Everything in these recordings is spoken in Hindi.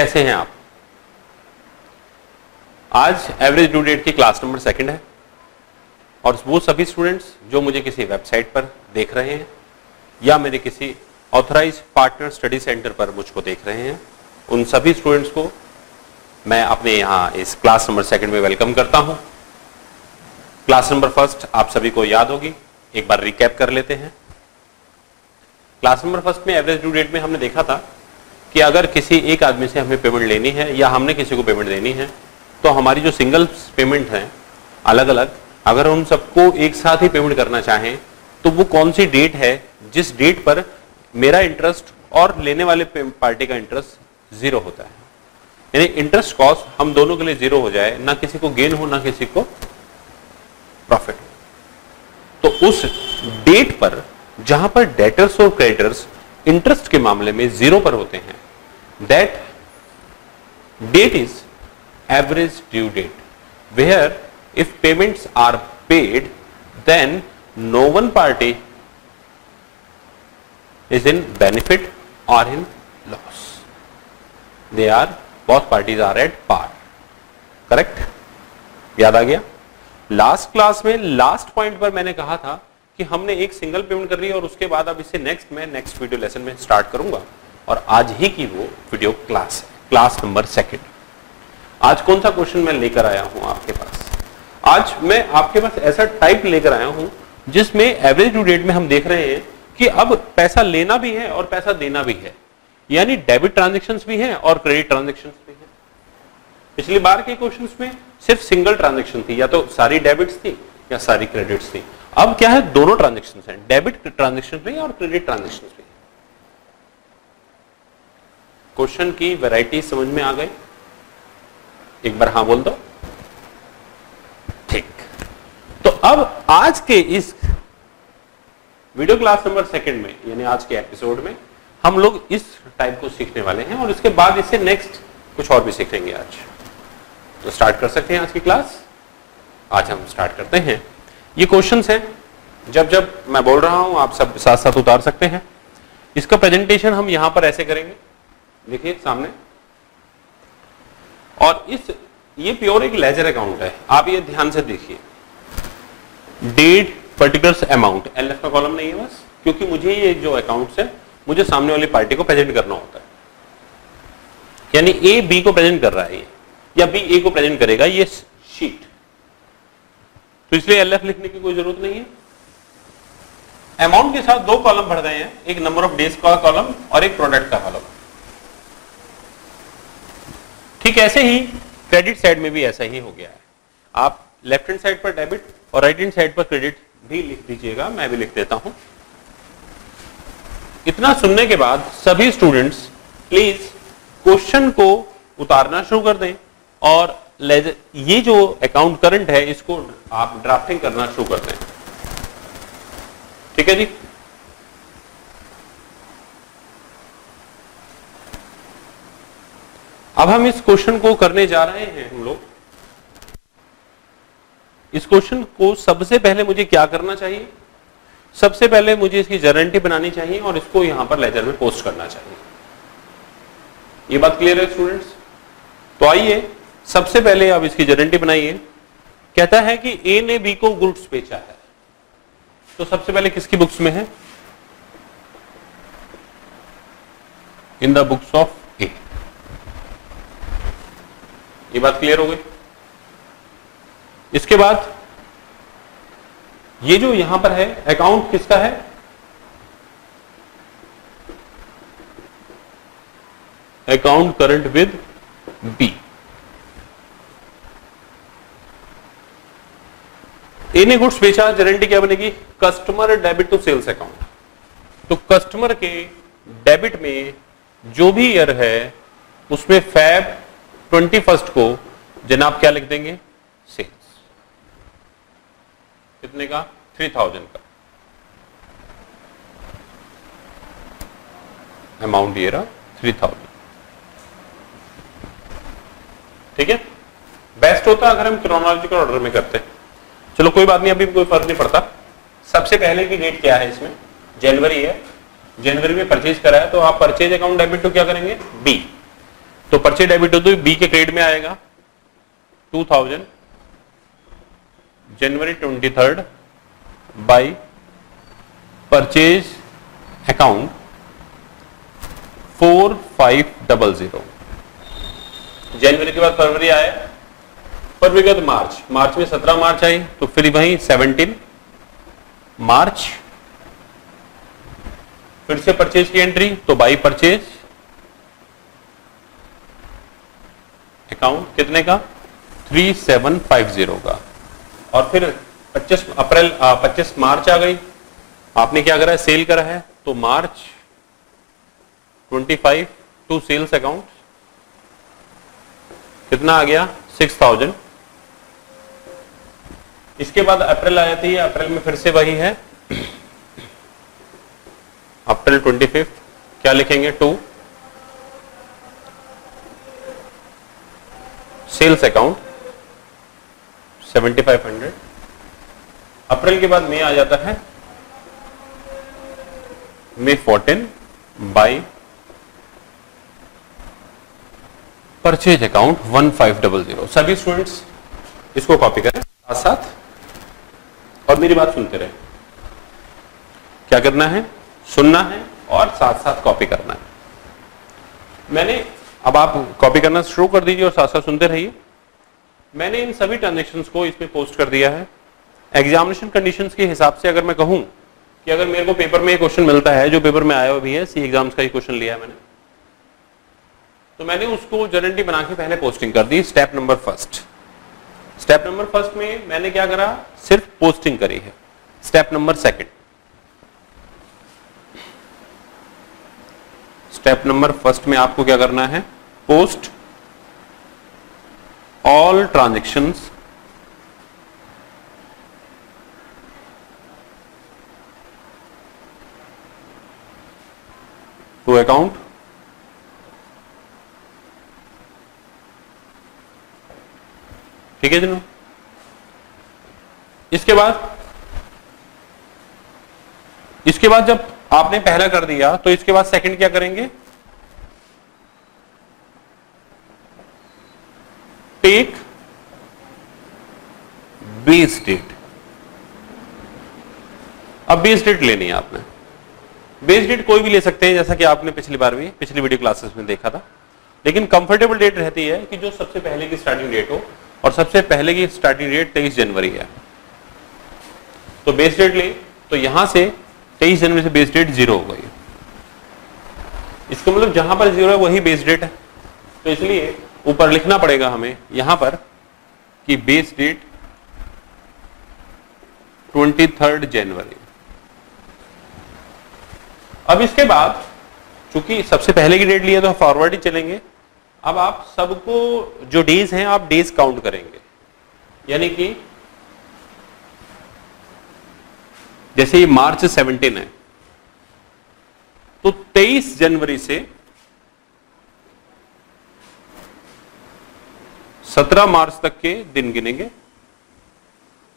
कैसे हैं आप? आज एवरेज ड्यू डेट की क्लास नंबर 2 है और वो सभी स्टूडेंट्स जो मुझे किसी वेबसाइट पर देख रहे हैं या मेरे किसी ऑथराइज्ड पार्टनर स्टडी सेंटर पर मुझको देख रहे हैं, उन सभी स्टूडेंट्स को मैं अपने यहाँ इस क्लास नंबर 2 में वेलकम करता हूँ। क्लास नंबर 1 आप सभी को याद होगी, एक बार रिकैप कर लेते हैं। क्लास नंबर 1 में एवरेज ड्यू डेट में हमने देखा था कि अगर किसी एक आदमी से हमें पेमेंट लेनी है या हमने किसी को पेमेंट देनी है तो हमारी जो सिंगल पेमेंट है अलग अलग, अगर हम सबको एक साथ ही पेमेंट करना चाहें तो वो कौन सी डेट है जिस डेट पर मेरा इंटरेस्ट और लेने वाले पार्टी का इंटरेस्ट जीरो होता है, यानी इंटरेस्ट कॉस्ट हम दोनों के लिए जीरो हो जाए, ना किसी को गेन हो ना किसी को प्रॉफिट हो। तो उस डेट पर जहां पर डेटर्स और क्रेडिटर्स इंटरेस्ट के मामले में जीरो पर होते हैं, that date is average due date, where if payments are paid then no one party is in benefit or in loss, they are both parties are at par. Correct? याद आ गया? लास्ट क्लास में लास्ट पॉइंट पर मैंने कहा था कि हमने एक सिंगल पेमेंट कर रही है और उसके बाद अब इसे नेक्स्ट वीडियो लेसन में स्टार्ट करूंगा और आज ही की वो वीडियो क्लास है, क्लास नंबर 2। आज कौन सा क्वेश्चन मैं लेकर आया हूं आपके पास? आज मैं आपके पास ऐसा टाइप लेकर आया हूं जिसमें एवरेज ड्यू डेट में हम देख रहे हैं कि अब पैसा लेना भी है और पैसा देना भी है, यानी डेबिट ट्रांजेक्शन्स भी है और क्रेडिट ट्रांजेक्शन्स भी है। पिछली बार के क्वेश्चंस में सिर्फ सिंगल ट्रांजेक्शन थी, या तो सारी डेबिट्स थी या सारी क्रेडिट्स थी। अब क्या है, दोनों ट्रांजेक्शन्स हैं, डेबिट ट्रांजेक्शन भी और क्रेडिट ट्रांजेक्शन भी। क्वेश्चन की वैरायटी समझ में आ गई? एक बार हाँ बोल दो। ठीक, तो अब आज के इस वीडियो क्लास नंबर 2 में, यानी आज के एपिसोड में हम लोग इस टाइप को सीखने वाले हैं और इसके बाद इससे नेक्स्ट कुछ और भी सीखेंगे। आज तो स्टार्ट कर सकते हैं आज की क्लास। आज हम स्टार्ट करते हैं। ये क्वेश्चंस हैं, जब जब मैं बोल रहा हूं आप सब साथ साथ उतार सकते हैं। इसका प्रेजेंटेशन हम यहां पर ऐसे करेंगे, देखिए सामने। और ये प्योर एक लेजर अकाउंट है, आप ये ध्यान से देखिए। डेट, पर्टिकुलर्स, अमाउंट, एलएफ का कॉलम नहीं है बस, क्योंकि मुझे ये जो अकाउंट्स है मुझे सामने वाली पार्टी को प्रेजेंट करना होता है, यानी ए बी को प्रेजेंट कर रहा है ये, या बी ए को प्रेजेंट करेगा ये शीट, तो इसलिए एलएफ लिखने की कोई जरूरत नहीं है। अमाउंट के साथ 2 कॉलम भर गए हैं, एक नंबर ऑफ डेज का कॉलम और एक प्रोडक्ट का कॉलम। ठीक ऐसे ही क्रेडिट साइड में भी ऐसा ही हो गया है। आप लेफ्ट हैंड साइड पर डेबिट और राइट हैंड साइड पर क्रेडिट भी लिख दीजिएगा, मैं भी लिख देता हूं। इतना सुनने के बाद सभी स्टूडेंट्स प्लीज क्वेश्चन को उतारना शुरू कर दें और ये जो अकाउंट करंट है इसको आप ड्राफ्टिंग करना शुरू कर दें। ठीक है जी? अब हम इस क्वेश्चन को करने जा रहे हैं। हम लोग इस क्वेश्चन को सबसे पहले मुझे क्या करना चाहिए? सबसे पहले मुझे इसकी गारंटी बनानी चाहिए और इसको यहां पर लेजर में पोस्ट करना चाहिए। ये बात क्लियर है स्टूडेंट्स? तो आइए सबसे पहले आप इसकी गारंटी बनाइए। कहता है कि ए ने बी को गुड्स बेचा है, तो सबसे पहले किसकी बुक्स में है? इन द बुक्स ऑफ ए। ये बात क्लियर हो गई? इसके बाद ये जो यहां पर है अकाउंट किसका है? Account current with B. A ने गुड्स बेचा, गारंटी क्या बनेगी? Customer debit to sales account. तो कस्टमर के डेबिट में जो भी ईयर है उसमें Feb 21 को जनाब क्या लिख देंगे? सेल्स। कितने का? 3000 का। अमाउंट ये रहा 3000। ठीक है? बेस्ट होता अगर हम क्रोनोलॉजिकल ऑर्डर में करते हैं। चलो कोई बात नहीं, अभी कोई फर्क नहीं पड़ता। सबसे पहले की डेट क्या है इसमें? जनवरी है, जनवरी में परचेज करा है, तो आप परचेज अकाउंट डेबिट टू क्या करेंगे? बी। तो परचेज डेबिट हो तो बी के क्रेडिट में आएगा 2000 जनवरी 23 बाई परचेज अकाउंट 4500। जनवरी के बाद फरवरी आया, फरवरी के बाद मार्च, मार्च में 17 मार्च आई, तो फिर वही 17 मार्च फिर से परचेज की एंट्री, तो बाई परचेज अकाउंट कितने का 3750 का। और फिर 25 मार्च आ गई, आपने क्या करा है सेल करा है, तो मार्च 25 टू सेल्स अकाउंट कितना आ गया 6000। इसके बाद अप्रैल आया थी, अप्रैल में फिर से वही है, अप्रैल 25 क्या लिखेंगे 2 सेल्स अकाउंट 7500। अप्रैल के बाद मई आ जाता है, मई 14 बाई परचेज अकाउंट 1500। सभी स्टूडेंट्स इसको कॉपी करें साथ साथ और मेरी बात सुनते रहे। क्या करना है, सुनना है और साथ साथ कॉपी करना है। मैंने अब आप कॉपी करना शुरू कर दीजिए और साथ साथ सुनते रहिए। मैंने इन सभी ट्रांजैक्शंस को इसमें पोस्ट कर दिया है। एग्जामिनेशन कंडीशंस के हिसाब से अगर मैं कहूं कि अगर मेरे को पेपर में एक क्वेश्चन मिलता है जो पेपर में आया हुआ भी है, सी एग्जाम्स का ही क्वेश्चन लिया है मैंने, तो मैंने उसको जर्नल बना के पहले पोस्टिंग कर दी। स्टेप नंबर फर्स्ट में मैंने क्या करा, सिर्फ पोस्टिंग करी है। स्टेप नंबर फर्स्ट में आपको क्या करना है, post all transactions to account ठीक है जी। इसके बाद जब आपने पहला कर दिया तो इसके बाद सेकंड क्या करेंगे, टेक बेस डेट। अब बेस डेट लेनी है आपने। बेस डेट कोई भी ले सकते हैं, जैसा कि आपने पिछली वीडियो क्लासेस में देखा था, लेकिन कंफर्टेबल डेट रहती है कि जो सबसे पहले की स्टार्टिंग डेट हो, और सबसे पहले की स्टार्टिंग डेट 23 जनवरी है। तो बेस डेट ले, तो यहां से 23 जनवरी से बेस डेट 0 हो गई। इसका मतलब जहां पर 0 है वही बेस डेट है, तो इसलिए ऊपर लिखना पड़ेगा हमें यहां पर कि बेस डेट 23 जनवरी। अब इसके बाद चूंकि सबसे पहले की डेट लिया तो फॉरवर्ड ही चलेंगे। अब आप सबको जो डेज हैं आप डेज काउंट करेंगे, यानी कि जैसे ये मार्च 17 है तो 23 जनवरी से 17 मार्च तक के दिन गिनेंगे।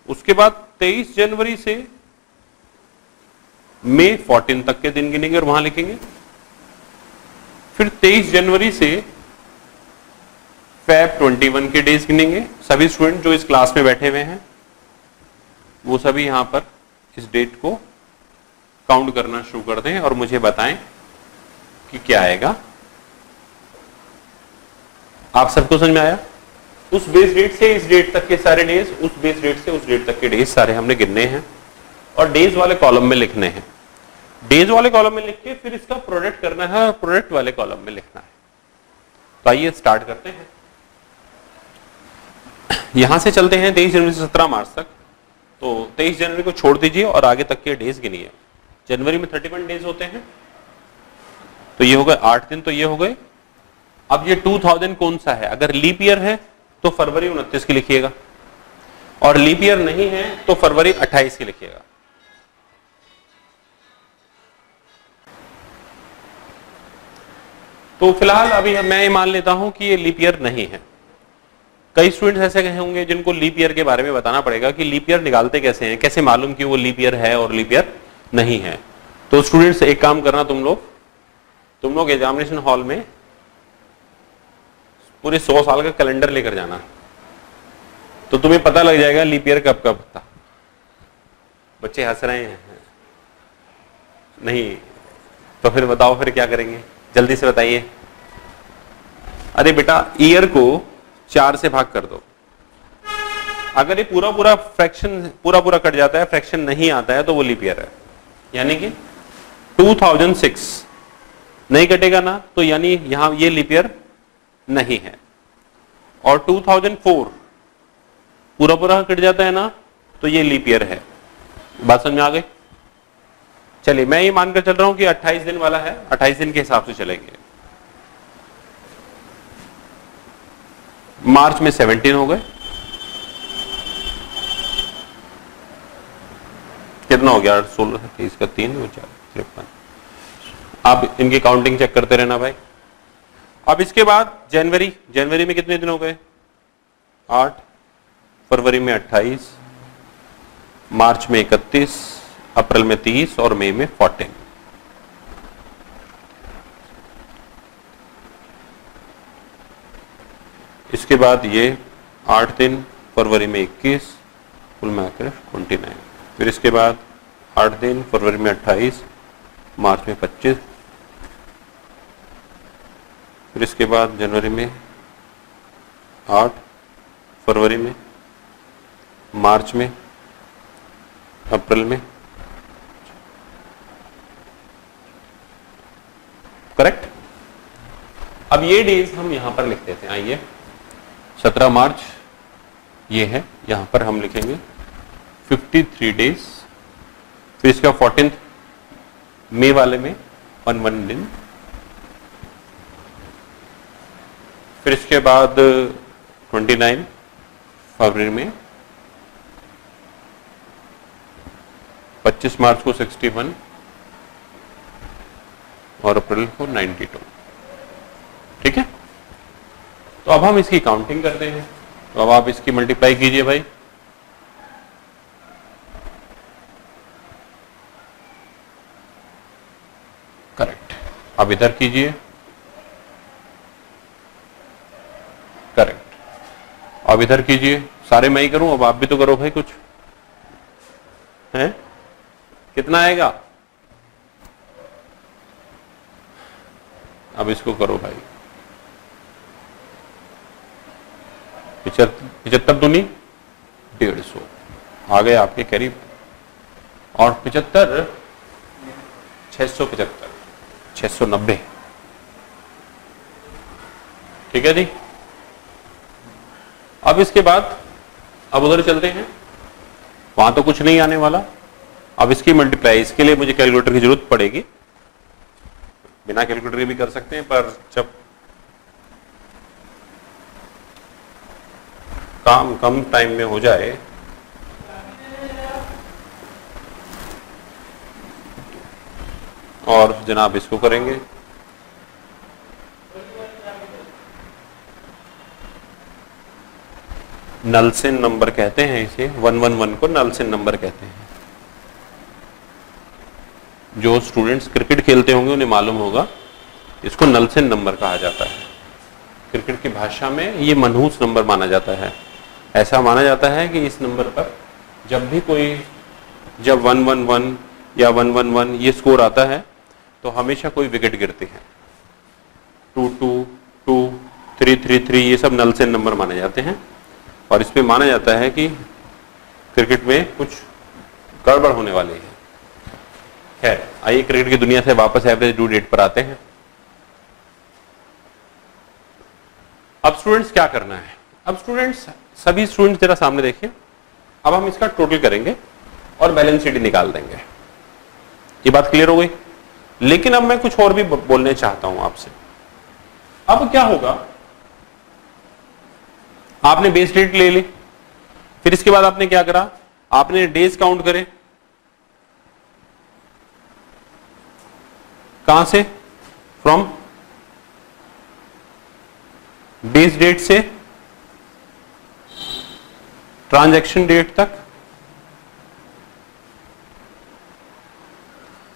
उसके बाद 23 जनवरी से मई 14 तक के दिन गिनेंगे और वहां लिखेंगे। फिर 23 जनवरी से Feb 21 के डेज गिनेंगे। सभी स्टूडेंट जो इस क्लास में बैठे हुए हैं वो सभी यहां पर इस डेट को काउंट करना शुरू कर दें और मुझे बताएं कि क्या आएगा। आप सबको समझ में आया? उस बेस डेट से इस डेट तक के सारे डेज, उस बेस डेट से उस डेट तक के डेज सारे हमने गिनने हैं और डेज वाले कॉलम में लिखने हैं। डेज वाले कॉलम में लिख के फिर इसका प्रोडक्ट करना है और प्रोडक्ट वाले कॉलम में लिखना है। तो आइए स्टार्ट करते हैं। यहां से चलते हैं 23 जनवरी से 17 मार्च तक। तो 23 जनवरी को छोड़ दीजिए और आगे तक के डेज गिनिए। जनवरी में 31 डेज होते हैं, तो ये हो गए 8 दिन, तो ये हो गए। अब ये 2000 कौन सा है? अगर लीप ईयर है तो फरवरी 29 की लिखिएगा, और लीप ईयर नहीं है तो फरवरी 28 की लिखिएगा। तो फिलहाल अभी मैं ये मान लेता हूं कि ये लीप ईयर नहीं है। कई स्टूडेंट्स ऐसे कहे होंगे जिनको लीप ईयर के बारे में बताना पड़ेगा कि लीप ईयर निकालते कैसे हैं, कैसे मालूम कि वो लीप ईयर है और लीप ईयर नहीं है। तो स्टूडेंट्स एक काम करना, तुम लोग एग्जामिनेशन हॉल में पूरे 100 साल का कैलेंडर लेकर जाना, तो तुम्हें पता लग जाएगा लीप ईयर कब कब था। बच्चे हंस रहे हैं, नहीं तो फिर बताओ फिर क्या करेंगे, जल्दी से बताइए। अरे बेटा ईयर को 4 से भाग कर दो, अगर ये पूरा पूरा फ्रैक्शन पूरा कट जाता है, फ्रैक्शन नहीं आता है, तो वो लीप ईयर है। यानी कि 2006 नहीं कटेगा ना, तो यानी यहां ये लीप ईयर नहीं है। और 2004 पूरा कट जाता है ना, तो ये लीप ईयर है। बात समझ में आ गई? चलिए मैं ये मानकर चल रहा हूं कि 28 दिन वाला है, 28 दिन के हिसाब से चलेंगे। मार्च में 17 हो गए, कितना हो गया? 16 23 का 3 4 53। आप इनकी काउंटिंग चेक करते रहना भाई। अब इसके बाद जनवरी में कितने दिन हो गए? 8, फरवरी में 28, मार्च में 31, अप्रैल में 30 और मई में 14। इसके बाद ये 8 दिन, फरवरी में 21, कुल मिलाकर 29। फिर इसके बाद 8 दिन, फरवरी में 28, मार्च में 25। फिर इसके बाद जनवरी में 8, फरवरी में, मार्च में, अप्रैल में। करेक्ट? अब ये डेज हम यहां पर लिख देते हैं। आइए 17 मार्च ये है, यहां पर हम लिखेंगे 53 डेज। फिर इसका 14 मई वाले में 1 दिन। फिर इसके बाद 29 फरवरी में, 25 मार्च को 61 और अप्रैल को 92। ठीक है? तो अब हम इसकी काउंटिंग करते हैं। तो अब आप इसकी मल्टीप्लाई कीजिए भाई। करेक्ट। अब इधर कीजिए। करेक्ट। अब इधर कीजिए। सारे मैं ही करूं? अब आप भी तो करो भाई कुछ। हैं? कितना आएगा? अब इसको करो भाई। 75 दूनी 150 आ गए आपके करीब। और 75 675 690। ठीक है जी। अब इसके बाद अब उधर चलते हैं, वहां तो कुछ नहीं आने वाला। अब इसकी मल्टीप्लाई, इसके लिए मुझे कैलकुलेटर की जरूरत पड़ेगी। बिना कैलकुलेटर के भी कर सकते हैं, पर जब काम कम टाइम में हो जाए और जनाब इसको करेंगे। नल्सन नंबर कहते हैं इसे, 111 को नल्सन नंबर कहते हैं। जो स्टूडेंट्स क्रिकेट खेलते होंगे उन्हें मालूम होगा, इसको नल्सन नंबर कहा जाता है। क्रिकेट की भाषा में ये मनहूस नंबर माना जाता है। ऐसा माना जाता है कि इस नंबर पर जब भी जब 111 या 111 ये स्कोर आता है तो हमेशा कोई विकेट गिरती है। 222, 333 ये सब नल्सन नंबर माने जाते हैं। और इसमें माना जाता है कि क्रिकेट में कुछ गड़बड़ होने वाली है। खैर आइए क्रिकेट की दुनिया से वापस एवरेज ड्यू डेट पर आते हैं। अब स्टूडेंट्स क्या करना है? अब स्टूडेंट्स, सभी स्टूडेंट्स जरा सामने देखिए। अब हम इसका टोटल करेंगे और बैलेंस शीट निकाल देंगे। ये बात क्लियर हो गई? लेकिन अब मैं कुछ और भी बोलने चाहता हूं आपसे। अब क्या होगा, आपने बेस डेट ले ली, फिर इसके बाद आपने क्या करा, आपने डेज काउंट करे। कहां से? फ्रॉम बेस डेट से ट्रांजैक्शन डेट तक,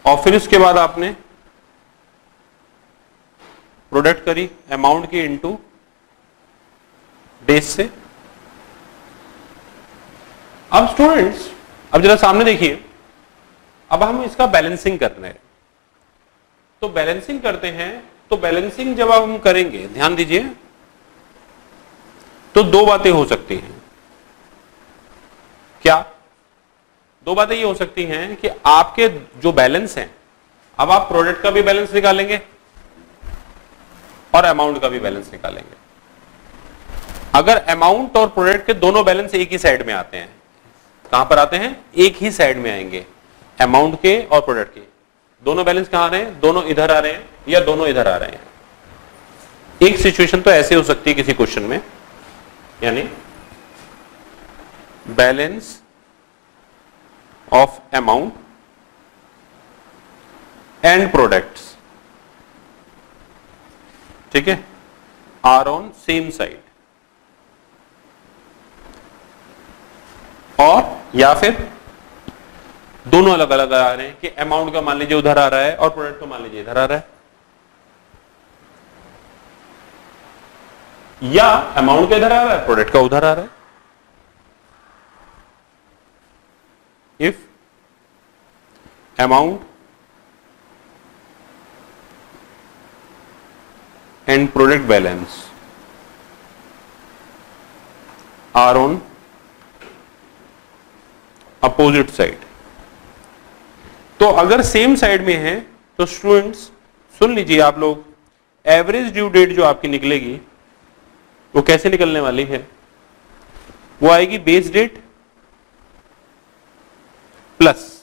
और फिर उसके बाद आपने प्रोडक्ट करी अमाउंट की इनटू डेज से। अब स्टूडेंट्स, अब जरा सामने देखिए, अब हम इसका बैलेंसिंग कर रहे हैं। तो बैलेंसिंग करते हैं, तो बैलेंसिंग जब हम करेंगे, ध्यान दीजिए, तो दो बातें हो सकती हैं। क्या? दो बातें ये हो सकती हैं कि आपके जो बैलेंस हैं, अब आप प्रोडक्ट का भी बैलेंस निकालेंगे और अमाउंट का भी बैलेंस निकालेंगे। अगर अमाउंट और प्रोडक्ट के दोनों बैलेंस एक ही साइड में आते हैं, कहां पर आते हैं? एक ही साइड में आएंगे, अमाउंट के और प्रोडक्ट के। दोनों बैलेंस कहां आ रहे हैं? दोनों इधर आ रहे हैं या दोनों इधर आ रहे हैं। एक सिचुएशन तो ऐसे हो सकती है किसी क्वेश्चन में, यानी balance of amount and products, ठीक है, आर ऑन सेम साइड। और या फिर दोनों अलग अलग आ रहे हैं कि अमाउंट का मान लीजिए उधर आ रहा है और प्रोडक्ट का मान लीजिए इधर आ रहा है, या अमाउंट का इधर आ रहा है, प्रोडक्ट का उधर आ रहा है। If amount and product balance are on opposite side, तो अगर सेम साइड में है तो स्टूडेंट्स सुन लीजिए आप लोग, एवरेज ड्यू डेट जो आपकी निकलेगी वो कैसे निकलने वाली है? वो आएगी बेस डेट प्लस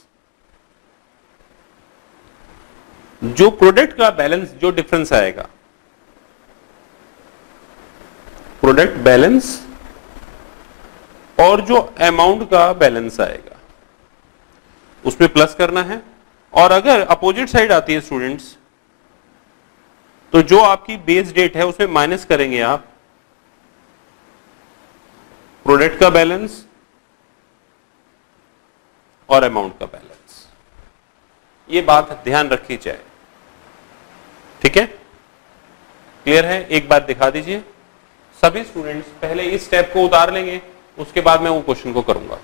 जो प्रोडक्ट का बैलेंस, जो डिफरेंस आएगा, प्रोडक्ट बैलेंस और जो अमाउंट का बैलेंस आएगा उसमें प्लस करना है। और अगर अपोजिट साइड आती है स्टूडेंट्स, तो जो आपकी बेस डेट है उसमें माइनस करेंगे आप प्रोडक्ट का बैलेंस और अमाउंट का बैलेंस। ये बात ध्यान रखी जाए, ठीक है? क्लियर है? एक बात दिखा दीजिए। सभी स्टूडेंट्स पहले इस स्टेप को उतार लेंगे, उसके बाद मैं वो क्वेश्चन को करूंगा।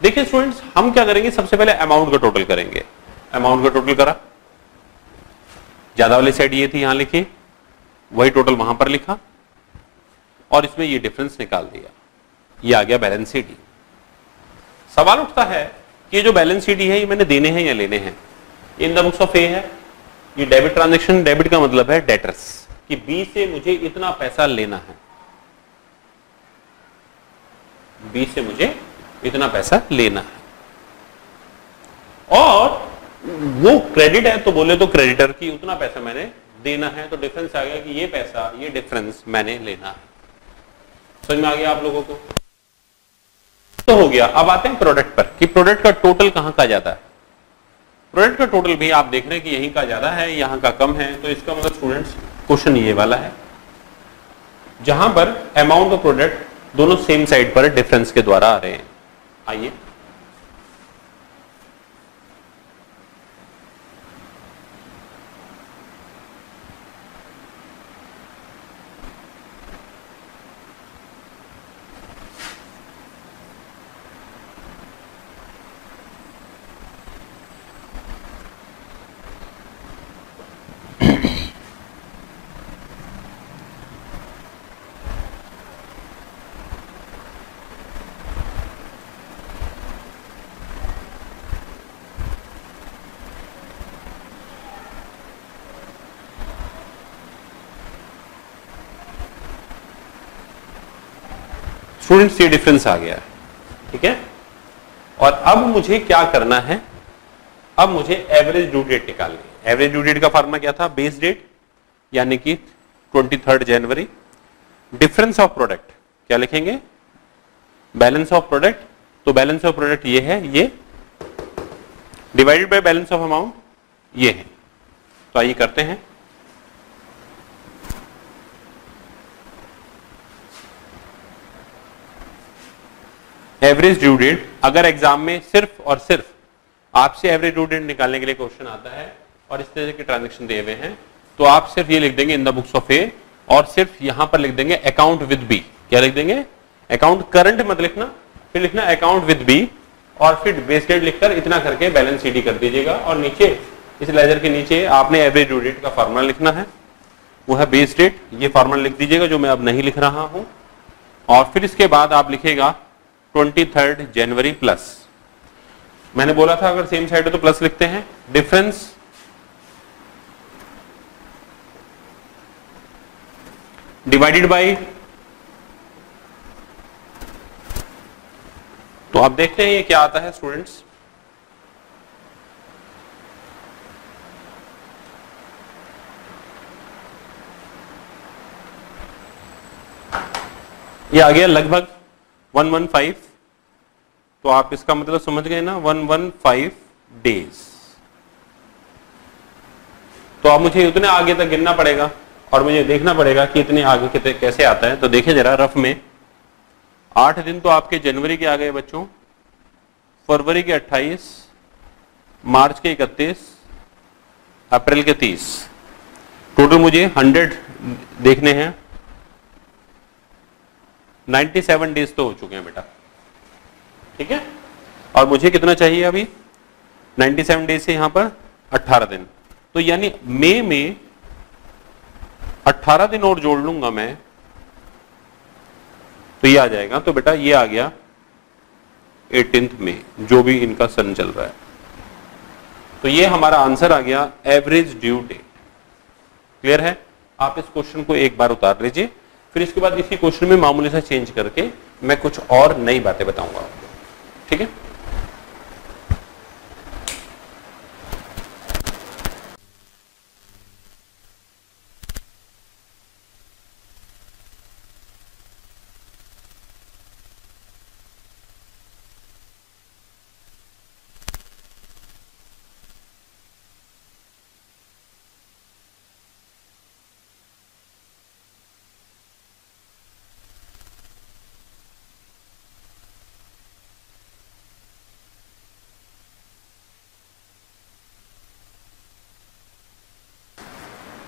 देखिए स्टूडेंट्स, हम क्या करेंगे, सबसे पहले अमाउंट का टोटल करेंगे। अमाउंट का टोटल करा, ज्यादा वाली साइड ये थी, यहां लिखी, वही टोटल वहां पर लिखा और इसमें ये डिफरेंस निकाल दिया, ये आ गया बैलेंस शीट। सवाल उठता है कि ये जो बैलेंस शीट है ये मैंने देने हैं या लेने हैं? इन द बुक्स ऑफ ए है, ये डेबिट ट्रांजेक्शन, डेबिट का मतलब है डेटर्स, कि बी से मुझे इतना पैसा लेना है, बी से मुझे इतना पैसा लेना है। और वो क्रेडिट है तो बोले तो क्रेडिटर की उतना पैसा मैंने देना है, तो डिफरेंस आ गया कि ये पैसा, ये डिफरेंस मैंने लेना है। समझ में आ गया आप लोगों को? तो हो गया। अब आते हैं प्रोडक्ट पर कि प्रोडक्ट का टोटल कहां का ज्यादा है। प्रोडक्ट का टोटल भी आप देख रहे हैं कि यहीं का ज्यादा है, यहां का कम है, तो इसका मतलब स्टूडेंट्स क्वेश्चन ये वाला है जहां पर अमाउंट और प्रोडक्ट दोनों सेम साइड पर डिफरेंस के द्वारा आ रहे हैं। आइए स्टूडेंट्स, ये डिफरेंस आ गया है, ठीक है? और अब मुझे क्या करना है अब मुझे एवरेज ड्यू डेट निकालनी है। एवरेज ड्यू डेट का फॉर्मूला क्या था? बेस डेट यानी कि 23 जनवरी, डिफरेंस ऑफ प्रोडक्ट क्या लिखेंगे? Balance of product. तो बैलेंस ऑफ प्रोडक्ट ये है, ये divided by balance of amount ये है। तो आइए करते हैं। एवरेज ड्यू डेट, अगर एग्जाम में सिर्फ और सिर्फ आपसे एवरेज ड्यू डेट निकालने के लिए क्वेश्चन आता है और इस तरह के ट्रांजैक्शन दिए हुए हैं, तो आप सिर्फ ये लिख देंगे इन द बुक्स ऑफ ए, और सिर्फ यहां पर लिख देंगे अकाउंट विद बी। क्या लिख देंगे? अकाउंट करंट मत लिखना, फिर लिखना अकाउंट विद बी, और फिर बेस डेट लिखकर इतना करके बैलेंस सीडी कर दीजिएगा। और नीचे इस लेजर के नीचे आपने एवरेज ड्यू डेट का फॉर्मूला लिखना है, वो है बेस डेट। ये फॉर्मूला लिख दीजिएगा जो मैं अब नहीं लिख रहा हूं, और फिर इसके बाद आप लिखेगा 23 जनवरी प्लस, मैंने बोला था अगर सेम साइड हो तो प्लस लिखते हैं, डिफरेंस डिवाइडेड बाय, तो आप देखते हैं ये क्या आता है स्टूडेंट्स। ये आ गया लगभग 115, तो आप इसका मतलब समझ गए ना, 115 डेज। तो अब मुझे उतने आगे तक गिनना पड़ेगा और मुझे देखना पड़ेगा कि इतने आगे कितने कैसे आता है। तो देखिए जरा रफ में, 8 दिन तो आपके जनवरी के आ गए बच्चों, फरवरी के 28, मार्च के 31, अप्रैल के 30, टोटल मुझे 100 देखने हैं। 97 डेज तो हो चुके हैं बेटा, ठीक है। और मुझे कितना चाहिए अभी? 97 डेज से यहां पर 18 दिन, तो यानी मई में 18 दिन और जोड़ लूंगा मैं, तो ये आ जाएगा। तो बेटा ये आ गया 18 मई, जो भी इनका सन चल रहा है। तो ये हमारा आंसर आ गया एवरेज ड्यू डेट। क्लियर है? आप इस क्वेश्चन को एक बार उतार लीजिए, फिर इसके बाद इसी क्वेश्चन में मामूली सा चेंज करके मैं कुछ और नई बातें बताऊंगा आपको, ठीक है।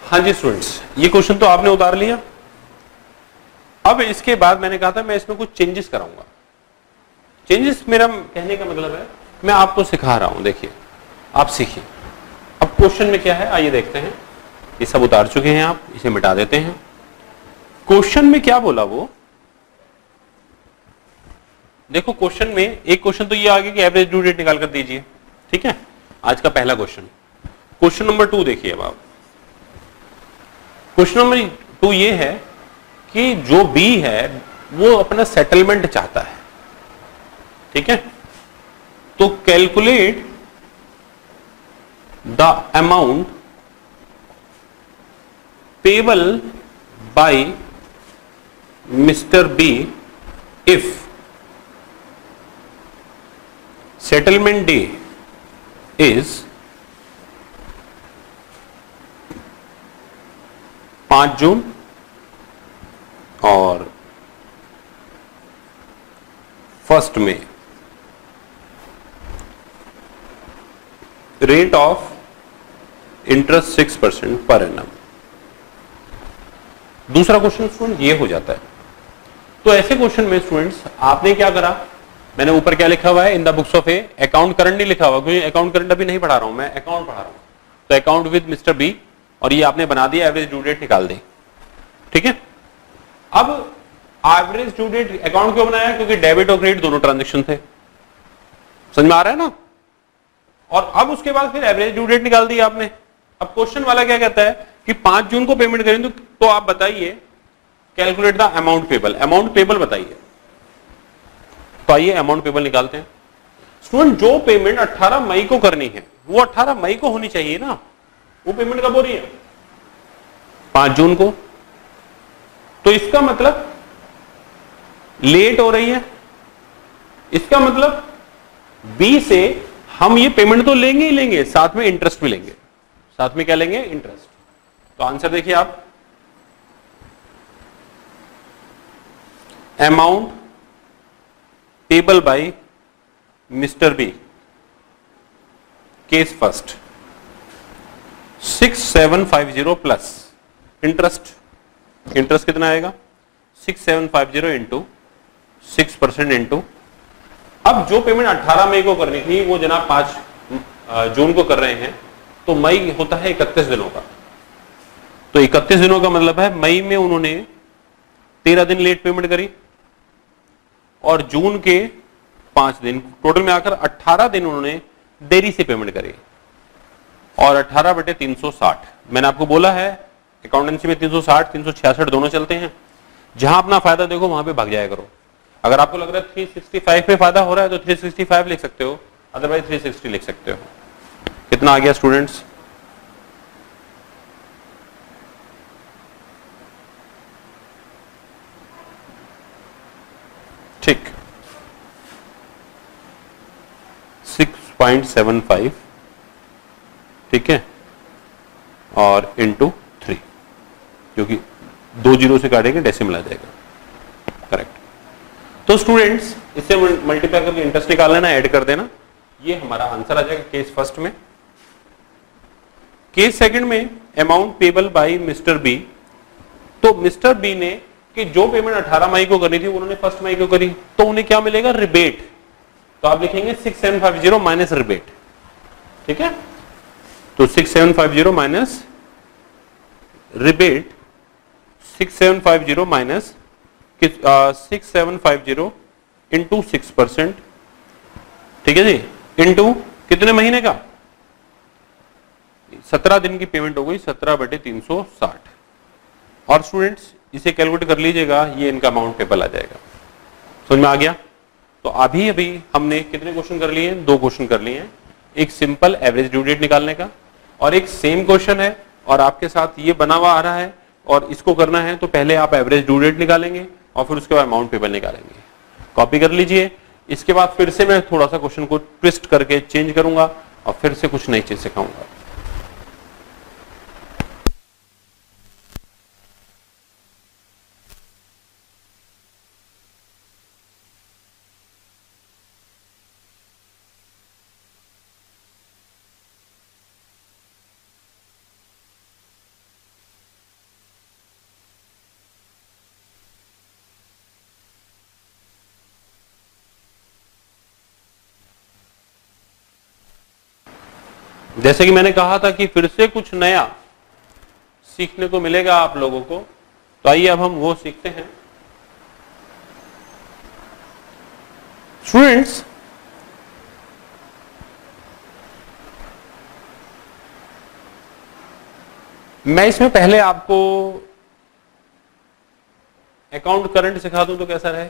हाँ जी स्टूडेंट्स, ये क्वेश्चन तो आपने उतार लिया। अब इसके बाद मैंने कहा था मैं इसमें कुछ चेंजेस कराऊंगा। चेंजेस मेरा कहने का मतलब है मैं आपको सिखा रहा हूं, देखिए आप सीखिए। अब क्वेश्चन में क्या है आइए देखते हैं। ये सब उतार चुके हैं आप, इसे मिटा देते हैं। क्वेश्चन में क्या बोला वो देखो। क्वेश्चन में एक क्वेश्चन तो ये आ गया कि एवरेज ड्यू डेट निकाल कर दीजिए, ठीक है। आज का पहला क्वेश्चन। क्वेश्चन नंबर 2 देखिए। अब आप क्वेश्चन नंबर 2 ये है कि जो बी है वो अपना सेटलमेंट चाहता है, ठीक है। तो calculate the amount payable by mister B if settlement day is 5 June और 1 मई। Rate of interest 6% per annum. दूसरा क्वेश्चन स्टूडेंट ये हो जाता है। तो ऐसे क्वेश्चन में स्टूडेंट्स आपने क्या करा, मैंने ऊपर क्या लिखा हुआ है in the books of A, account current नहीं लिखा हुआ क्योंकि अकाउंट करंट अभी नहीं पढ़ा रहा हूं मैं, अकाउंट पढ़ा रहा हूं। तो अकाउंट विद मिस्टर बी, और ये आपने बना दिया एवरेज ड्यू डेट निकाल दी, ठीक है। अब एवरेज ड्यू डेट अकाउंट क्यों बनाया? क्योंकि डेबिट और क्रेडिट दोनों ट्रांजैक्शन थे, समझ में आ रहा है ना। और अब उसके बाद फिर एवरेज ड्यू डेट निकाल दी आपने। अब क्वेश्चन वाला क्या कहता है कि 5 जून को पेमेंट करेंगे, तो आप बताइए calculate the amount payable. Amount payable बताइए। तो आइए अमाउंट पेबल निकालते हैं। स्टूडेंट जो पेमेंट 18 मई को करनी है वो 18 मई को होनी चाहिए ना, वो पेमेंट कब हो रही है? 5 जून को। तो इसका मतलब लेट हो रही है, इसका मतलब बी से हम ये पेमेंट तो लेंगे ही लेंगे, साथ में इंटरेस्ट भी लेंगे। साथ में क्या लेंगे? इंटरेस्ट। तो आंसर देखिए आप, amount payable by mister B, case first 6750 plus interest. Interest कितना आएगा? 6750 इंटू 6% इंटू, अब जो पेमेंट 18 मई को करनी थी वो जनाब 5 जून को कर रहे हैं, तो मई होता है 31 दिनों का। तो 31 दिनों का मतलब है मई में उन्होंने 13 दिन लेट पेमेंट करी और जून के 5 दिन, टोटल में आकर 18 दिन उन्होंने देरी से पेमेंट करी। और 18/360, मैंने आपको बोला है अकाउंटेंसी में 360 366 दोनों चलते हैं। जहां अपना फायदा देखो वहां पे भाग जाया करो। अगर आपको लग रहा है 365 पे फायदा हो रहा है तो 365 लिख सकते हो, अदरवाइज 360 लिख सकते हो। कितना आ गया स्टूडेंट्स? ठीक, 6.75, ठीक है, और इंटू 3, क्योंकि 2 जीरो से काटेंगे डेसिमल आ जाएगा, करेक्ट। तो स्टूडेंट्स इससे मल्टीप्लाई करके इंटरेस्ट निकाल लेना, ऐड कर देना, ये हमारा आंसर आ जाएगा केस फर्स्ट में। केस सेकंड में amount payable by mister B, तो मिस्टर बी ने कि जो पेमेंट 18 मई को करनी थी उन्होंने 1 मई को करी, तो उन्हें क्या मिलेगा? रिबेट। तो आप लिखेंगे 6750 माइनस रिबेट, ठीक है। तो 6750 माइनस रिबेट, 6750 माइनस 6750 इंटू 6%, ठीक है जी, इंटू कितने महीने का? 17 दिन की पेमेंट हो गई 17/360। और स्टूडेंट्स इसे कैलकुलेट कर लीजिएगा, ये इनका अमाउंट पेबल आ जाएगा। समझ में आ गया? तो अभी अभी हमने कितने क्वेश्चन कर लिए हैं? 2 क्वेश्चन कर लिए हैं। एक सिंपल एवरेज ड्यू डेट निकालने का, और एक सेम क्वेश्चन है और आपके साथ ये बना हुआ आ रहा है और इसको करना है। तो पहले आप एवरेज ड्यू डेट निकालेंगे और फिर उसके बाद अमाउंट पेबल निकालेंगे। कॉपी कर लीजिए। इसके बाद फिर से मैं थोड़ा सा क्वेश्चन को ट्विस्ट करके चेंज करूंगा और फिर से कुछ नई चीज सिखाऊंगा। जैसे कि मैंने कहा था कि फिर से कुछ नया सीखने को मिलेगा आप लोगों को, तो आइए अब हम वो सीखते हैं। स्टूडेंट्स मैं इसमें पहले आपको अकाउंट करंट सिखा दूं तो कैसा रहे?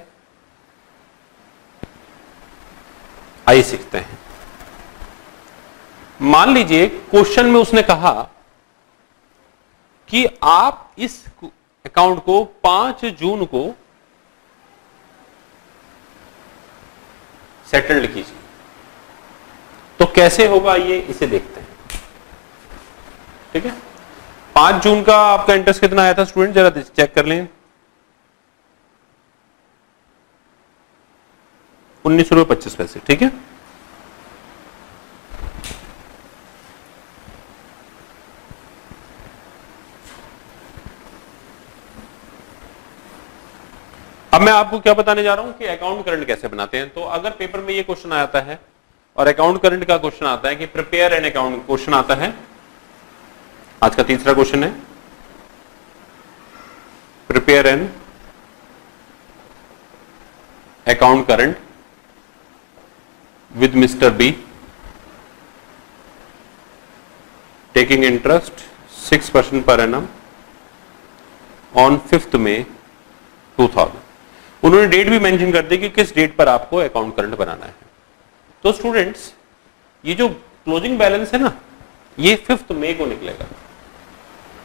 आइए सीखते हैं। मान लीजिए क्वेश्चन में उसने कहा कि आप इस अकाउंट को 5 जून को सेटल्ड कीजिए। तो कैसे होगा ये इसे देखते हैं, ठीक है। 5 जून का आपका इंटरेस्ट कितना आया था स्टूडेंट? जरा चेक कर लें। 19.25 ठीक है। अब मैं आपको क्या बताने जा रहा हूं कि अकाउंट करंट कैसे बनाते हैं। तो अगर पेपर में ये क्वेश्चन आता है और अकाउंट करंट का क्वेश्चन आता है कि प्रिपेयर एन अकाउंट क्वेश्चन आता है, आज का तीसरा क्वेश्चन है prepare an account current with mister be taking interest 6% per annum on 5th May 2000। उन्होंने डेट भी मेंशन कर दी कि किस डेट पर आपको अकाउंट करंट बनाना है। तो स्टूडेंट्स ये जो क्लोजिंग बैलेंस है ना, ये 5 मई को निकलेगा।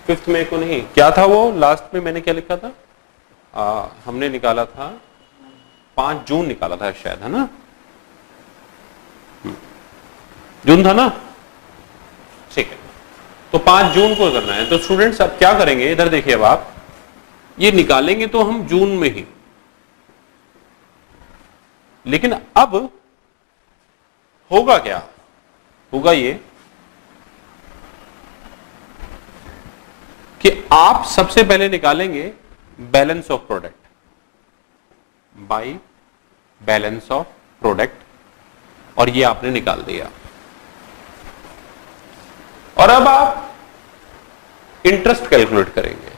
5 मई को नहीं, क्या था वो लास्ट में मैंने क्या लिखा था, हमने निकाला था 5 जून निकाला था शायद, है ना, जून था ना, ठीक है। तो 5 जून को करना है। तो स्टूडेंट्स अब क्या करेंगे, इधर देखिए, अब आप ये निकालेंगे तो हम जून में ही, लेकिन अब होगा क्या, होगा ये कि आप सबसे पहले निकालेंगे balance of product by balance of product, और ये आपने निकाल दिया। और अब आप इंटरेस्ट कैलकुलेट करेंगे।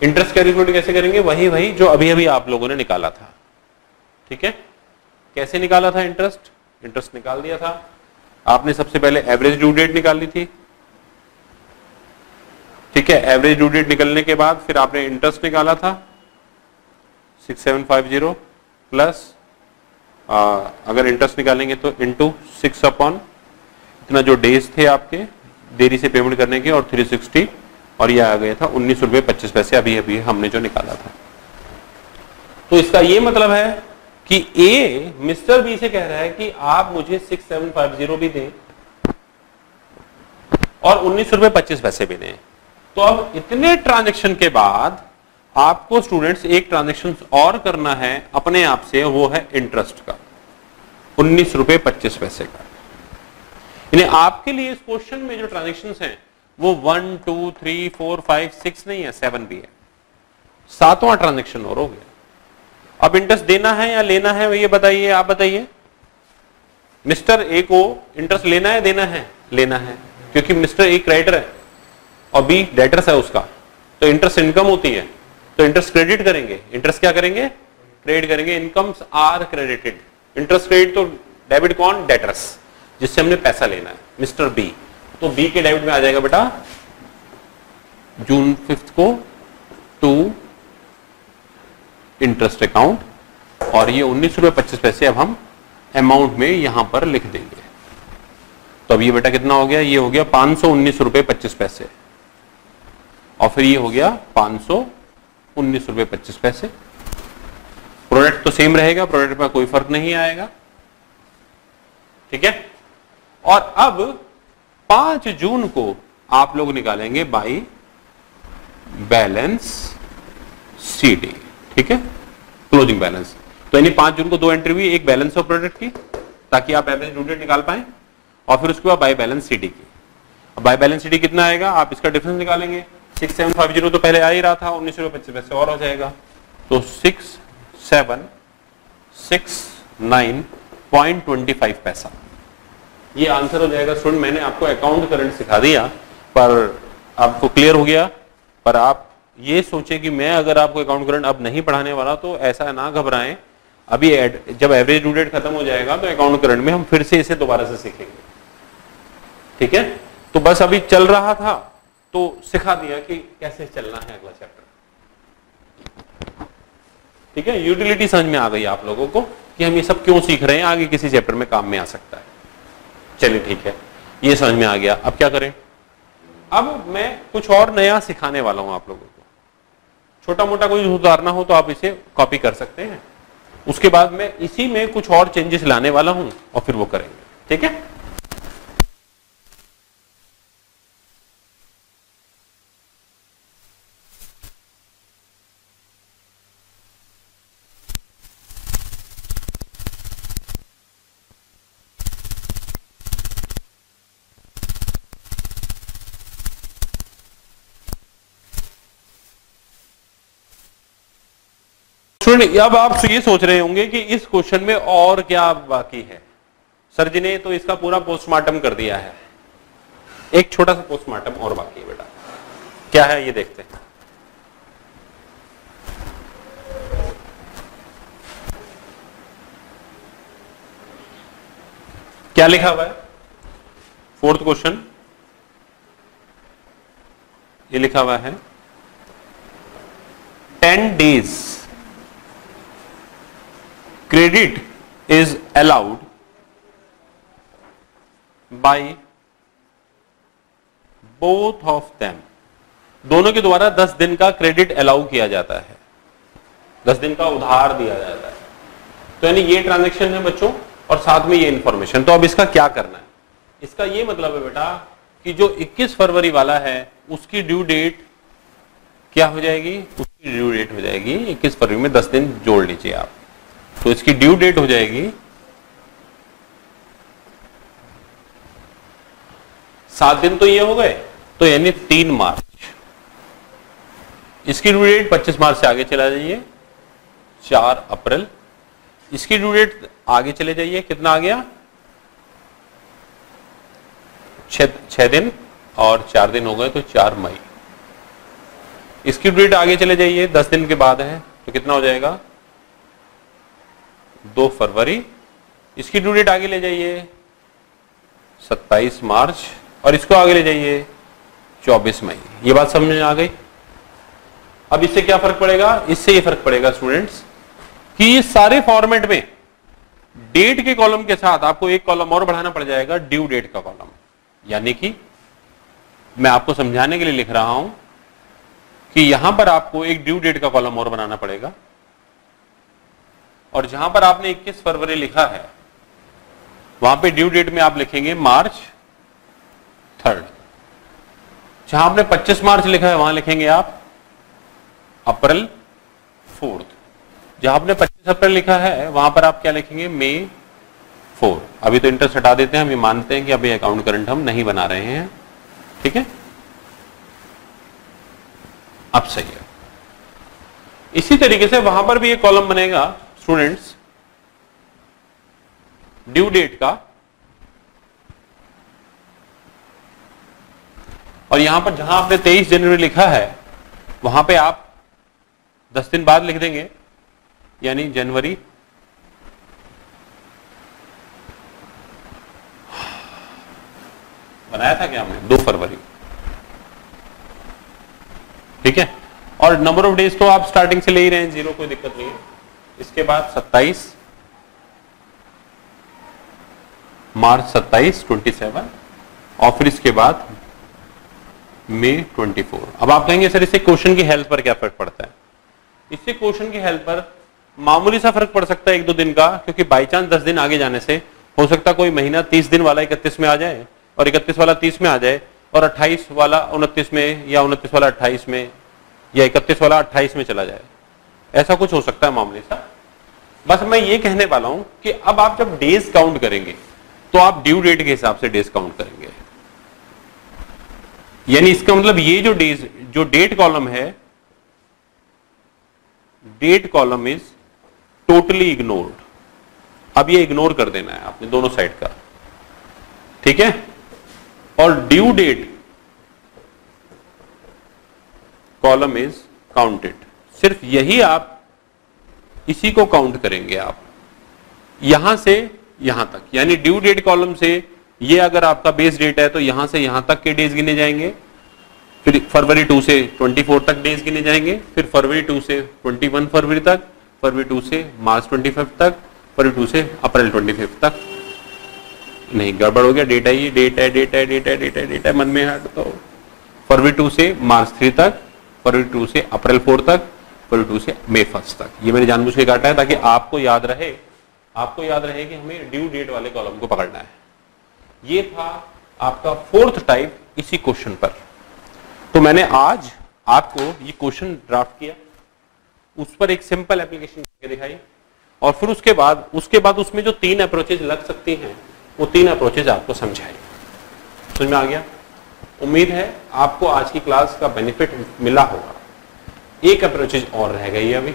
इंटरेस्ट कैलकुलेट कैसे करेंगे, वही जो अभी अभी आप लोगों ने निकाला था, ठीक है। कैसे निकाला था इंटरेस्ट, इंटरेस्ट निकाल दिया था आपने। सबसे पहले एवरेज ड्यू डेट निकाल ली थी, ठीक है। एवरेज ड्यू डेट निकलने के बाद फिर आपने इंटरेस्ट निकाला था 6750 प्लस, अगर इंटरेस्ट निकालेंगे तो इंटू 6 अपॉन इतना जो डेज थे आपके देरी से पेमेंट करने के, और 360, और ये आ गया था 19 रुपए 25 पैसे, अभी अभी हमने जो निकाला था। तो इसका ये मतलब है कि ए मिस्टर बी से कह रहा है कि आप मुझे 6750 भी दें और 19 रुपए 25 पैसे भी दें। तो अब इतने ट्रांजेक्शन के बाद आपको स्टूडेंट्स एक ट्रांजेक्शन और करना है अपने आप से, वो है इंटरेस्ट का 19 रुपए 25 पैसे का। यानी आपके लिए इस क्वेश्चन में जो ट्रांजेक्शन हैं वो 1 2 3 4 5 6 नहीं है, 7 भी है, 7वां ट्रांजेक्शन और हो गया। अब इंटरेस्ट देना है या लेना है, ये बताइए, आप बताइए। मिस्टर ए को इंटरेस्ट लेना है, देना है, लेना है, क्योंकि मिस्टर ए क्रेडिटर है और बी डेटर्स है उसका, तो इंटरेस्ट इनकम होती है, तो इंटरेस्ट क्रेडिट करेंगे। इंटरेस्ट क्या करेंगे, क्रेडिट करेंगे। Incomes are credited, interest credit तो डेबिट कौन, डेटर्स, जिससे हमने पैसा लेना है, मिस्टर बी, तो बी के डेबिट में आ जाएगा बेटा जून 5 को टू इंटरेस्ट अकाउंट, और ये 19 रुपए 25 पैसे अब हम अमाउंट में यहां पर लिख देंगे। तो अब ये बेटा कितना हो गया, ये हो गया 519 रुपए 25 पैसे, और फिर ये हो गया 519 रुपए 25 पैसे। प्रोडक्ट तो सेम रहेगा, प्रोडक्ट में कोई फर्क नहीं आएगा, ठीक है। और अब 5 जून को आप लोग निकालेंगे बाई बैलेंस सीडी, ठीक है, क्लोजिंग बैलेंस। तो यानी 5 जून को 2 एंट्री हुई, एक बैलेंस ऑफ प्रोडक्ट की ताकि आप एवरेज ड्यू डेट निकाल पाए, और फिर उसके बाद बाय बैलेंस सीडी की। अब बाय बैलेंस सीडी कितना आएगा, आप इसका डिफरेंस निकालेंगे। 6750 तो पहले आ ही रहा था, 19 रुपए 25 पैसे और हो जाएगा, तो 6769.25 पैसा, ये आंसर हो जाएगा। स्टूडेंट मैंने आपको अकाउंट करंट सिखा दिया, पर आपको क्लियर हो गया। पर आप ये सोचे कि मैं अगर आपको अकाउंट करंट अब नहीं पढ़ाने वाला, तो ऐसा ना घबराएं, अभी जब एवरेज ड्यू डेट खत्म हो जाएगा तो अकाउंट करंट में हम फिर से इसे दोबारा से सीखेंगे, ठीक है। तो बस अभी चल रहा था तो सिखा दिया कि कैसे चलना है अगला चैप्टर, ठीक है। यूटिलिटी समझ में आ गई आप लोगों को कि हम ये सब क्यों सीख रहे हैं, आगे किसी चैप्टर में काम में आ सकता है। चलिए ठीक है, ये समझ में आ गया। अब क्या करें, अब मैं कुछ और नया सिखाने वाला हूं आप लोगों को। छोटा मोटा कोई सुधारना हो तो आप इसे कॉपी कर सकते हैं, उसके बाद मैं इसी में कुछ और चेंजेस लाने वाला हूं और फिर वो करेंगे, ठीक है। अब आप ये सोच रहे होंगे कि इस क्वेश्चन में और क्या बाकी है, सर जी ने तो इसका पूरा पोस्टमार्टम कर दिया है, एक छोटा सा पोस्टमार्टम और बाकी है बेटा। क्या है ये देखते हैं। क्या लिखा हुआ है, 4th क्वेश्चन, ये लिखा हुआ है 10 days credit is allowed by both of them, दोनों के द्वारा 10 दिन का क्रेडिट अलाउ किया जाता है, 10 दिन का उधार दिया जाता है। तो यानी ये ट्रांजैक्शन है बच्चों और साथ में ये इंफॉर्मेशन। तो अब इसका क्या करना है, इसका ये मतलब है बेटा कि जो 21 फरवरी वाला है उसकी ड्यू डेट क्या हो जाएगी, उसकी ड्यू डेट हो जाएगी 21 फरवरी में 10 दिन जोड़ लीजिए आप, तो इसकी ड्यू डेट हो जाएगी 7 दिन, तो ये हो गए, तो यानी 3 मार्च। इसकी ड्यू डेट 25 मार्च से आगे चला जाइए 4 अप्रैल, इसकी ड्यू डेट आगे चले जाइए, कितना आ गया 6 दिन और 4 दिन हो गए तो 4 मई। इसकी ड्यू डेट आगे चले जाइए 10 दिन के बाद है तो कितना हो जाएगा 2 फरवरी। इसकी ड्यू डेट आगे ले जाइए 27 मार्च और इसको आगे ले जाइए 24 मई। ये बात समझ में आ गई। अब इससे क्या फर्क पड़ेगा, इससे ये फर्क पड़ेगा स्टूडेंट्स कि ये सारे फॉर्मेट में डेट के कॉलम के साथ आपको एक कॉलम और बढ़ाना पड़ जाएगा, ड्यू डेट का कॉलम। यानी कि मैं आपको समझाने के लिए लिख रहा हूं कि यहां पर आपको एक ड्यू डेट का कॉलम और बनाना पड़ेगा और जहां पर आपने 21 फरवरी लिखा है वहां पे ड्यू डेट में आप लिखेंगे मार्च 3rd। जहां आपने 25 मार्च लिखा है वहां लिखेंगे आप अप्रैल 4th। जहां आपने 25 अप्रैल लिखा है वहां पर आप क्या लिखेंगे मई 4। अभी तो इंटरेस्ट हटा देते हैं, हम ये मानते हैं कि अभी अकाउंट करंट हम नहीं बना रहे हैं, ठीक है। अब सही है। इसी तरीके से वहां पर भी एक कॉलम बनेगा स्टूडेंट्स ड्यू डेट का, और यहां पर जहां आपने 23 जनवरी लिखा है वहां पे आप 10 दिन बाद लिख देंगे, यानी जनवरी बनाया था क्या हमने 2 फरवरी, ठीक है। और नंबर ऑफ डेज तो आप स्टार्टिंग से ले ही रहे हैं 0, कोई दिक्कत नहीं है। इसके बाद 27 मार्च 27 27 और फिर इसके बाद मई 24। अब आप कहेंगे सर इससे क्वेश्चन की हेल्थ पर क्या फर्क पड़ता है। इससे क्वेश्चन की हेल्थ पर मामूली सा फर्क पड़ सकता है 1-2 दिन का, क्योंकि बाई चांस 10 दिन आगे जाने से हो सकता है कोई महीना 30 दिन वाला 31 में आ जाए और 31 वाला 30 में आ जाए और 28 वाला 29 में या 29 वाला 28 में या 31 वाला 28 में चला जाए, ऐसा कुछ हो सकता है मामले सा। बस मैं ये कहने वाला हूं कि अब आप जब डेज काउंट करेंगे तो आप ड्यू डेट के हिसाब से डेज काउंट करेंगे। यानी इसका मतलब ये जो डेट कॉलम है, date column is totally ignored. अब ये इग्नोर कर देना है आपने दोनों साइड का, ठीक है। और due date column is counted, सिर्फ यही आप इसी को काउंट करेंगे आप यहां से यहां तक। यानी ड्यू डेट कॉलम से ये अगर आपका बेस डेट है तो यहां से यहां तक के डेज गिने जाएंगे, फिर फरवरी 2 से 24 तक डेज गिने जाएंगे, फिर फरवरी 2 से 21 फरवरी तक, फरवरी 2 से मार्च 25 तक, फरवरी 2 से अप्रैल 25 तक। नहीं गड़बड़ हो गया, डेट है ये, डेट है डेट है डेट है डेट है डेट है, मन में हट। तो फरवरी 2 से मार्च 3 तक, फरवरी 2 से अप्रैल 4 तक, फरवरी 2 से मई 1 तक। ये मैंने जानबूझ के काटा है ताकि आपको याद रहे कि हमें ड्यू डेट वाले कॉलम को पकड़ना है। ये था आपका 4th टाइप इसी क्वेश्चन पर। तो मैंने आज आपको ये क्वेश्चन ड्राफ्ट किया, उस पर एक सिंपल एप्लीकेशन करके दिखाई और फिर उसके बाद उसमें जो 3 अप्रोचेज लग सकती हैं वो 3 अप्रोचेज आपको समझाई। समझ में आ गया? उम्मीद है आपको आज की क्लास का बेनिफिट मिला होगा। एक अप्रोचेज और रह गई है, अभी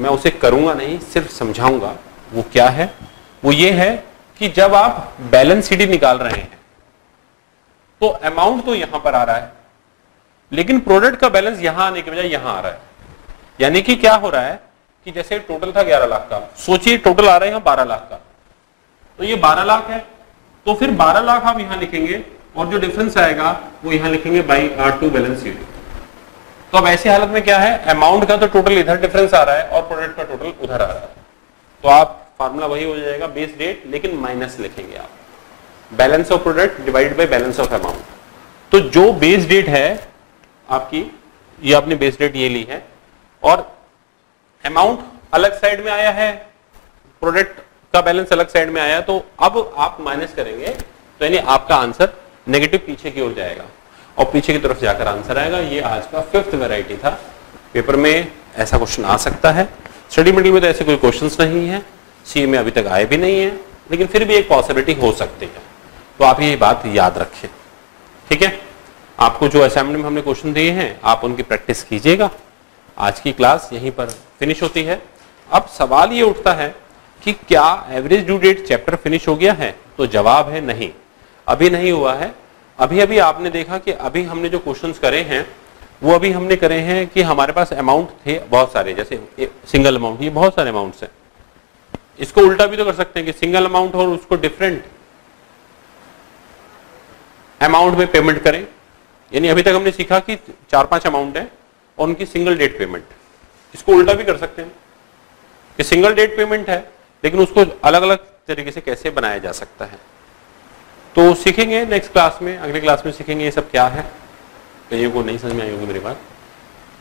मैं उसे करूंगा नहीं, सिर्फ समझाऊंगा। वो क्या है? वो ये है कि जब आप बैलेंस शीट निकाल रहे हैं तो अमाउंट तो यहां पर आ रहा है, लेकिन प्रोडक्ट का बैलेंस यहां आने के बजाय यहां आ रहा है। यानी कि क्या हो रहा है कि जैसे टोटल था 11 लाख का, सोचिए टोटल आ रहा है यहां 12 लाख का, तो ये 12 लाख है, तो फिर 12 लाख आप यहां लिखेंगे और जो डिफरेंस आएगा वो यहां लिखेंगे बाई R2 बैलेंस शीट। तो अब ऐसी हालत में क्या है, अमाउंट का तो टोटल इधर डिफरेंस आ रहा है और प्रोडक्ट का टोटल उधर आ रहा है, तो आप फार्मूला वही हो जाएगा बेस डेट, लेकिन माइनस लिखेंगे आप। Balance of product divided by balance of amount. तो जो बेस डेट है आपकी, ये आपने बेस डेट ये ली है और अमाउंट अलग साइड में आया है, प्रोडक्ट का बैलेंस अलग साइड में आया, तो अब आप माइनस करेंगे तो यानी आपका आंसर नेगेटिव पीछे की ओर जाएगा और पीछे की तरफ जाकर आंसर आएगा। ये आज का 5th वैरायटी था। पेपर में ऐसा क्वेश्चन आ सकता है, स्टडी मटेरियल में तो ऐसे कोई क्वेश्चंस नहीं है, सी में अभी तक आए भी नहीं है, लेकिन फिर भी एक पॉसिबिलिटी हो सकती है। तो आप ये बात याद रखें, ठीक है। आपको जो असाइनमेंट में हमने क्वेश्चन दिए हैं आप उनकी प्रैक्टिस कीजिएगा। आज की क्लास यहीं पर फिनिश होती है। अब सवाल ये उठता है कि क्या average due date chapter finish हो गया है? तो जवाब है नहीं, अभी नहीं हुआ है। अभी अभी आपने देखा कि अभी हमने जो क्वेश्चंस करे हैं वो अभी हमने करे हैं कि हमारे पास अमाउंट थे बहुत सारे, जैसे सिंगल अमाउंट, ये बहुत सारे अमाउंट्स हैं। इसको उल्टा भी तो कर सकते हैं कि सिंगल अमाउंट और उसको डिफरेंट अमाउंट में पेमेंट करें। यानी अभी तक हमने सीखा कि 4-5 अमाउंट है और उनकी सिंगल डेट पेमेंट। इसको उल्टा भी कर सकते हैं कि सिंगल डेट पेमेंट है लेकिन उसको अलग अलग तरीके से कैसे बनाया जा सकता है। तो सीखेंगे नेक्स्ट क्लास में, अगले क्लास में सीखेंगे ये सब क्या है। कईयों को नहीं समझ में आई होगी मेरी बात,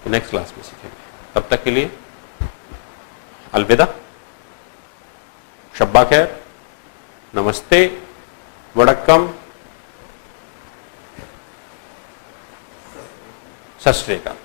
तो नेक्स्ट क्लास में सीखेंगे। तब तक के लिए अलविदा, शब्बा खैर, नमस्ते, वड़क्कम, सत श्री अकाल।